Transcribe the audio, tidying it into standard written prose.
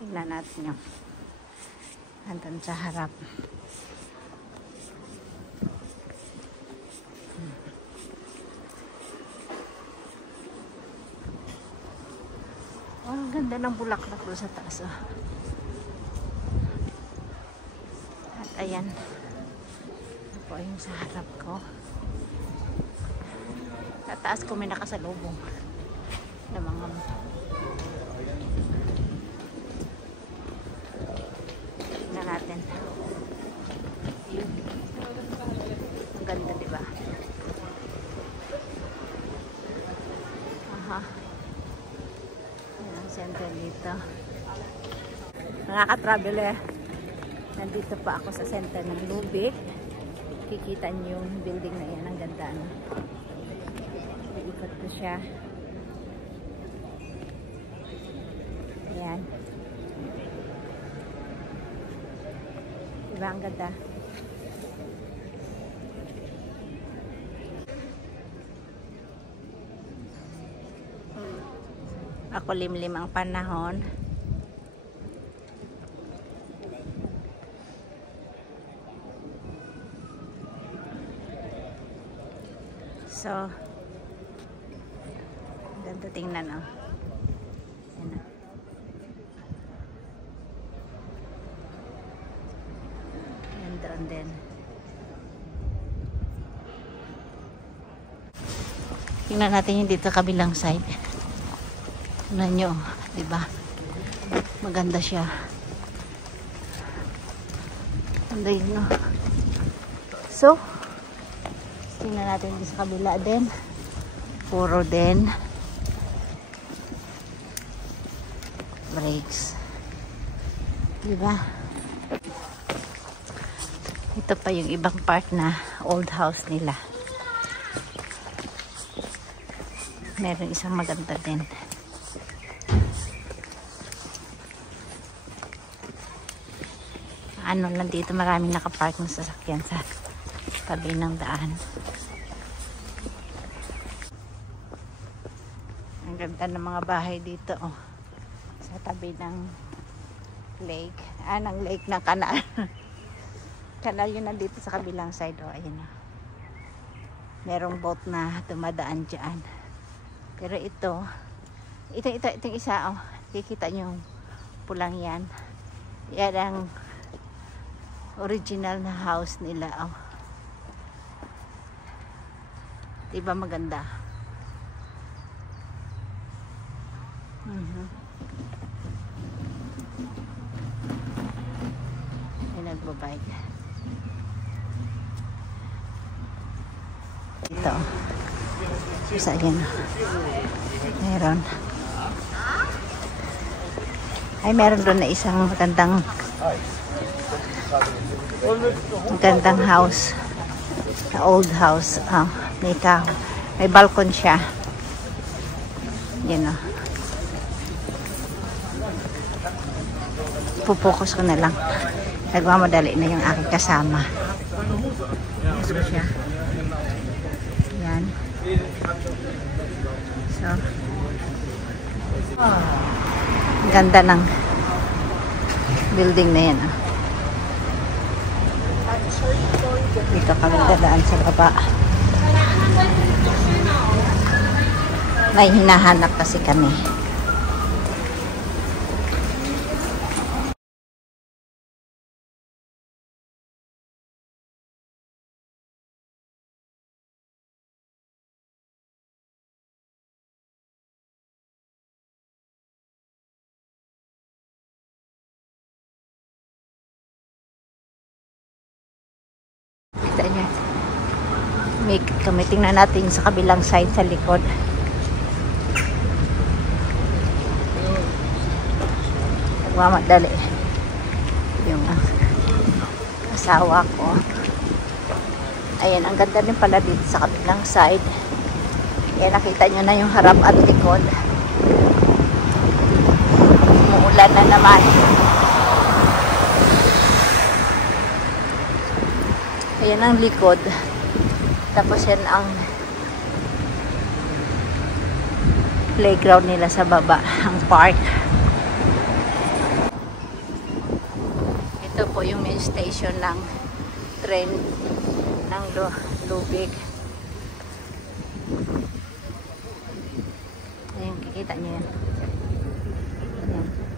Tingnan natin yung andun sa harap. Oh, ang ganda ng bulaklak doon sa taas. Oh. At ayan. Ito po yung sa harap ko. Sa taas ko may nakasalubong na mga tingnan natin. Ang ganda, diba? Aha. Ayan ang center dito. Mga ka-traveler, nandito pa ako sa center ng Lubic. Kikita niyo yung building na yan. Ang ganda, no? Iikot ko siya. Ayan. Diba ang ganda? Ako limlim ang panahon. So, ganda tingnan, oh. Ayan, oh. Ayan doon din. Tingnan natin yung dito kabilang side. Tingnan nyo, diba? Maganda siya. Ganda yun, no? So, tingnan natin dito sa kabila din. Puro din. Breaks. Diba? Ito pa yung ibang part na old house nila. Meron isang maganda din. Ano lang dito, maraming nakapark na sasakyan sa tabi ng daan. Ang ganda ng mga bahay dito, oh. Sa tabi ng lake. Ng lake ng kanal. Kanal yun nandito sa kabilang side, oh. Ayun, oh. Merong boat na dumadaan dyan. Pero itong isa, oh. Kikita nyo yung pulang yan. Yan ang original na house nila, oh. Diba maganda? Ay, nagbabike. Ito. Isa yan. Meron. Ay, meron doon na isang magandang house. Na old house. Oh, may balcon siya. Yan, oh. Pupokus ko na lang. Nagmamadali na yung aking kasama. Ito siya. Yan. So, ganda ng building na yan, oh. Dito kami dadaan sa baba. May hinahanap kasi kami. Kita niya. Kami tingnan natin sa kabilang side sa likod. Nagmamadali yung asawa ko. Ayan, ang ganda din pala dito sa kabilang side. Ayan, nakita nyo na yung harap at likod. Umuulan na naman. Ayan ang likod. Tapos yan ang playground nila sa baba, ang park. po yung main station ng train ng Lubig. Ayun, kikita niyo yan. Ayan.